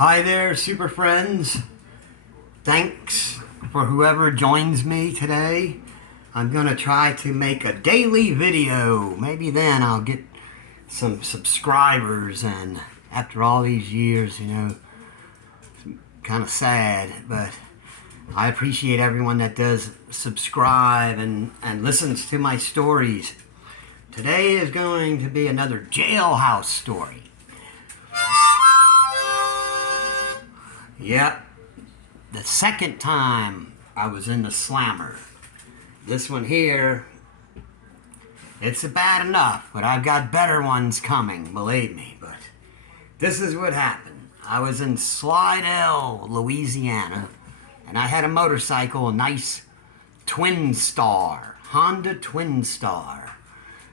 Hi there, super friends. Thanks for whoever joins me today. I'm gonna try to make a daily video. Maybe then I'll get some subscribers, and after all these years, kind of sad, but I appreciate everyone that does subscribe and listens to my stories. Today is going to be another jailhouse story. Yep, the second time I was in the slammer. This one here, it's bad enough, but I've got better ones coming, believe me. But this is what happened. I was in Slidell, Louisiana, and I had a motorcycle, a nice Twin Star, Honda Twin Star.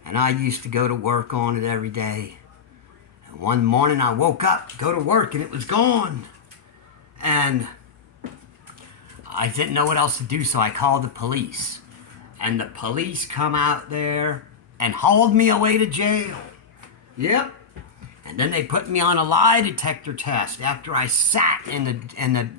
And I used to go to work on it every day. And one morning I woke up to go to work and it was gone. And I didn't know what else to do, so I called the police. And the police come out there and hauled me away to jail. Yep. And then they put me on a lie detector test after I sat in the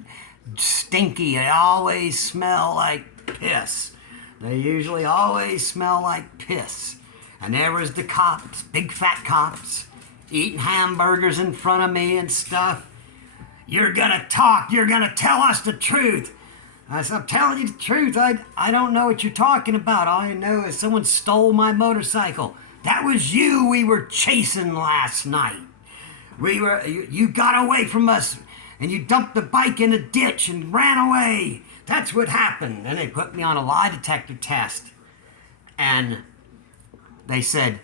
stinky, they always smell like piss. They usually always smell like piss. And there was the cops, big fat cops, eating hamburgers in front of me and stuff. You're gonna talk, you're gonna tell us the truth. I said, I'm telling you the truth. I don't know what you're talking about. All I know is someone stole my motorcycle. That was you we were chasing last night. You got away from us and you dumped the bike in a ditch and ran away. That's what happened. And they put me on a lie detector test. And they said,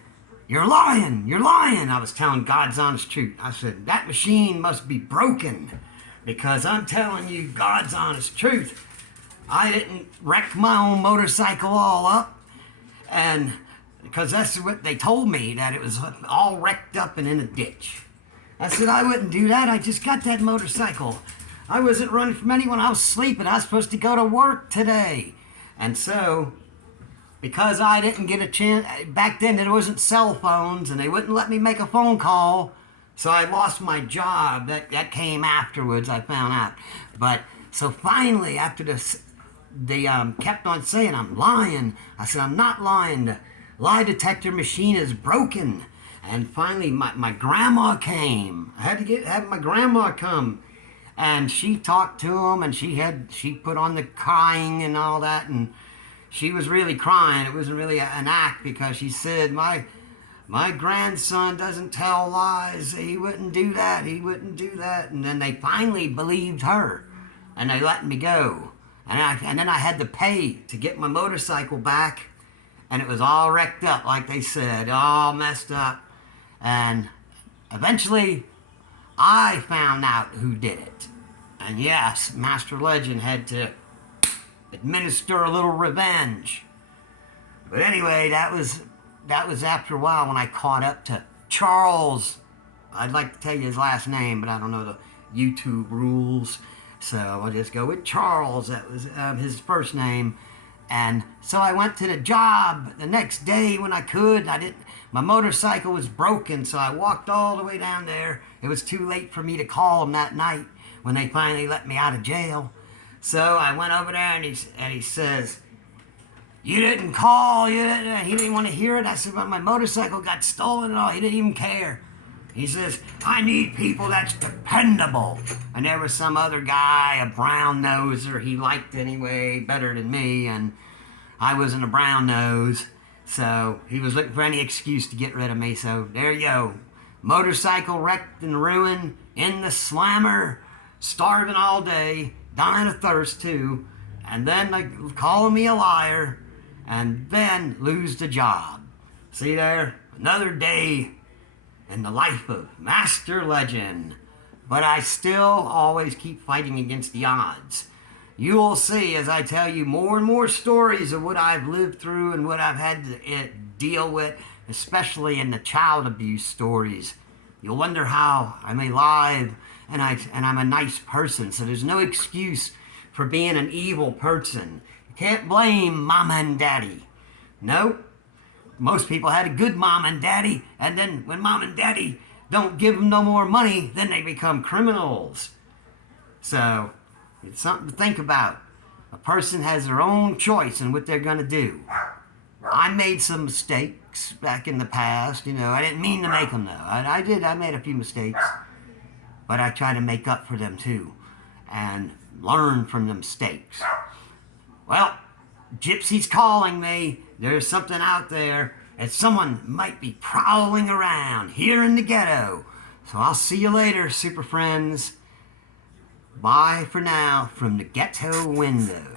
you're lying, you're lying. I was telling God's honest truth. I said, that machine must be broken because I'm telling you God's honest truth. I didn't wreck my own motorcycle all up, and because that's what they told me, that it was all wrecked up and in a ditch. I said, I wouldn't do that. I just got that motorcycle. I wasn't running from anyone. I was sleeping. I was supposed to go to work today. And so, because I didn't get a chance, back then there wasn't cell phones and they wouldn't let me make a phone call, so I lost my job. That came afterwards, I found out. But, so finally, after this, they kept on saying I'm lying. I said, I'm not lying. The lie detector machine is broken. And finally, my grandma came. I had to have my grandma come. And she talked to him, and she put on the crying and all that, and she was really crying. It wasn't really an act, because she said, my grandson doesn't tell lies. He wouldn't do that. He wouldn't do that. And then they finally believed her, and they let me go. And then I had to pay to get my motorcycle back, and it was all wrecked up, like they said, all messed up. And eventually, I found out who did it. And yes, Master Legend had to administer a little revenge. But anyway, that was after a while when I caught up to Charles. I'd like to tell you his last name, but I don't know the YouTube rules, so I'll just go with Charles. That was his first name. And so I went to the job the next day when I could. My motorcycle was broken, so I walked all the way down there. It was too late for me to call him that night when they finally let me out of jail. So I went over there, and he says, you didn't call, he didn't want to hear it. I said, well, my motorcycle got stolen and all. He didn't even care. He says, I need people that's dependable. And there was some other guy, a brown noser, he liked anyway, better than me, and I wasn't a brown nose. So he was looking for any excuse to get rid of me. So there you go. Motorcycle wrecked and ruined, in the slammer, starving all day, dying of thirst too, and then like calling me a liar, and then lose the job. See there? Another day in the life of Master Legend. But I still always keep fighting against the odds. You will see as I tell you more and more stories of what I've lived through and what I've had to deal with, especially in the child abuse stories. You'll wonder how I'm alive and I'm a nice person, so there's no excuse for being an evil person. You can't blame Mama and Daddy. No, most people had a good mom and daddy, and then when Mom and Daddy don't give them no more money, then they become criminals. So, it's something to think about. A person has their own choice in what they're going to do. I made some mistakes back in the past. I didn't mean to make them, though. I did. I made a few mistakes. But I try to make up for them, too. And learn from the mistakes. Well, Gypsy's calling me. There's something out there. And someone might be prowling around here in the ghetto. So I'll see you later, super friends. Bye for now from the ghetto window.